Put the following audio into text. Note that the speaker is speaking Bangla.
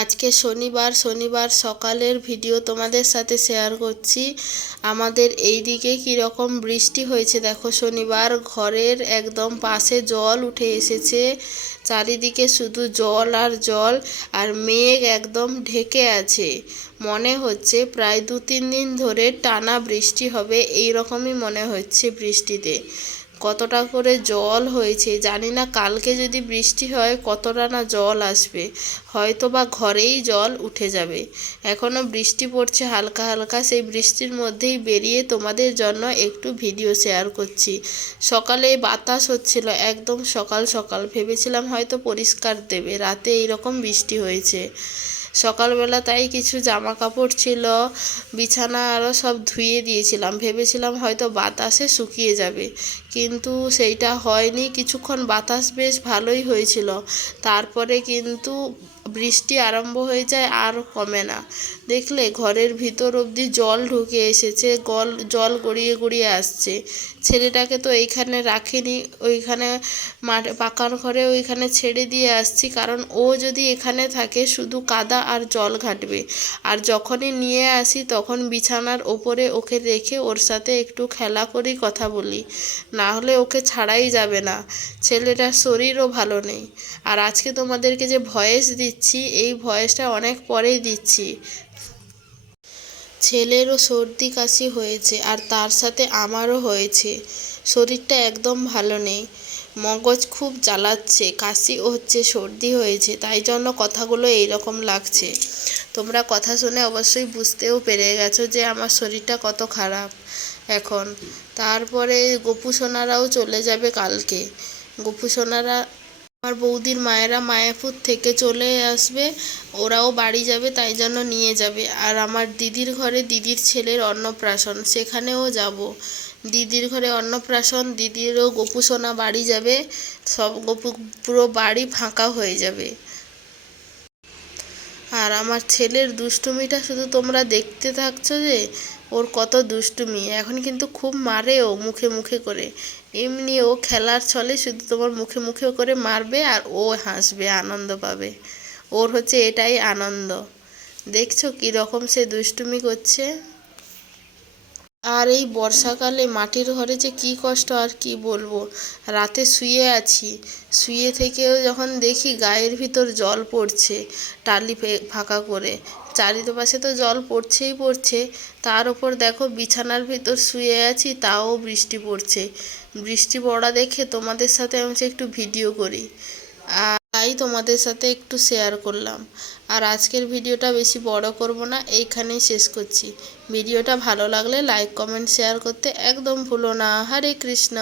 আজকে শনিবার শনিবার সকালের ভিডিও তোমাদের সাথে শেয়ার করছি। আমাদের এই দিকে কীরকম বৃষ্টি হয়েছে দেখো, শনিবার ঘরের একদম পাশে জল উঠে এসেছে। চারিদিকে শুধু জল আর জল আর মেঘ একদম ঢেকে আছে। মনে হচ্ছে প্রায় দু তিন দিন ধরে টানা বৃষ্টি হবে এই রকমই মনে হচ্ছে বৃষ্টিতে। কতটা করে জল হয়েছে জানি না, কালকে যদি বৃষ্টি হয় কতটা না জল আসবে হয়তো বা ঘরেই জল উঠে যাবে। এখনও বৃষ্টি পড়ছে হালকা হালকা, সেই বৃষ্টির মধ্যেই বেরিয়ে তোমাদের জন্য একটু ভিডিও শেয়ার করছি। সকালে বাতাস হচ্ছিল একদম সকাল সকাল, ভেবেছিলাম হয়তো পরিষ্কার দেবে, রাতে এইরকম বৃষ্টি হয়েছে। সকালবেলা তাই কিছু জামা কাপড় ছিল, বিছানা আরও সব ধুয়ে দিয়েছিলাম। ভেবেছিলাম হয়তো বাতাসে শুকিয়ে যাবে, কিন্তু সেইটা হয়নি। কিছুক্ষণ বাতাস বেশ ভালোই হয়েছিল। তারপরে কিন্তু বৃষ্টি আরম্ভ হয়ে যায়, আর কমে না। দেখলে ঘরের ভিতর অবধি জল ঢুকে এসেছে, গল, জল গড়িয়ে গড়িয়ে আসছে। ছেলেটাকে তো এইখানে রাখিনি, ওইখানে মাঠ, পাকার ঘরে ওইখানে ছেড়ে দিয়ে আসছি, কারণ ও যদি এখানে থাকে শুধু কাদা আর জল ঘাটবে। আর যখনই নিয়ে আসি তখন বিছানার ওপরে ওকে রেখে ওর সাথে একটু খেলা করি, কথা বলি। না হলে ওকে ছাড়াই যাবে না। ছেলেটার শরীরও ভালো নেই। আর আজকে তোমাদেরকে যে ভয়েস দিচ্ছি এই ভয়েসটা অনেক পরেই দিচ্ছি। ছেলেরও সর্দি কাশি হয়েছে আর তার সাথে আমারও হয়েছে। শরীরটা একদম ভালো নেই। মগজ খুব জ্বালাচ্ছে কাশিও হচ্ছে, সর্দি হয়েছে, তাই জন্য কথাগুলো এইরকম লাগছে। তোমরা কথা শুনে অবশ্যই বুঝতেও পেরে গেছো যে আমার শরীরটা কত খারাপ এখন। তারপরে গোপু সোনারাও চলে যাবে কালকে। গোপু সোনারা আমার বৌদির মায়েরা মায়াপুর থেকে চলে আসবে, ওরাও বাড়ি যাবে, তাই জন্য নিয়ে যাবে। আর আমার দিদির ঘরে দিদির ছেলের অন্নপ্রাশন, সেখানেও যাব। দিদির ঘরে অন্নপ্রাশন, দিদিরও গোপুসোনা বাড়ি যাবে, সব গোপু, পুরো বাড়ি ফাঁকা হয়ে যাবে। আর আমার ছেলের দুষ্টুমিটা শুধু তোমরা দেখতে থাকছো যে ওর কত দুষ্টুমি। এখন কিন্তু খুব মারে ও মুখে মুখে করে। এমনি ও খেলার ছলে শুধু তোমার মুখে মুখে করে মারবে আর ও হাসবে, আনন্দ পাবে। ওর হচ্ছে এটাই আনন্দ। দেখছ কীরকম সে দুষ্টুমি করছে? আর এই বর্ষাকালে মাটির ঘরে যে কী কষ্ট আর কি বলব? রাতে শুয়ে আছি। শুয়ে থেকেও যখন দেখি গায়ের ভিতর জল পড়ছে টালি ফাঁকা করে। চারিপাশে তো জল পড়ছেই পড়ছে। তার ওপর দেখো বিছানার ভিতর শুয়ে আছি, তাও বৃষ্টি পড়ছে। বৃষ্টি পড়া দেখে তোমাদের সাথে আমি একটু ভিডিও করি। আর তাই তোমাদের সাথে একটু শেয়ার করলাম। আর আজকের ভিডিওটা বেশি বড় করব না, এইখানেই শেষ করছি। ভিডিওটা ভালো লাগলে লাইক কমেন্ট শেয়ার করতে একদম ভুলো না। হরে কৃষ্ণ।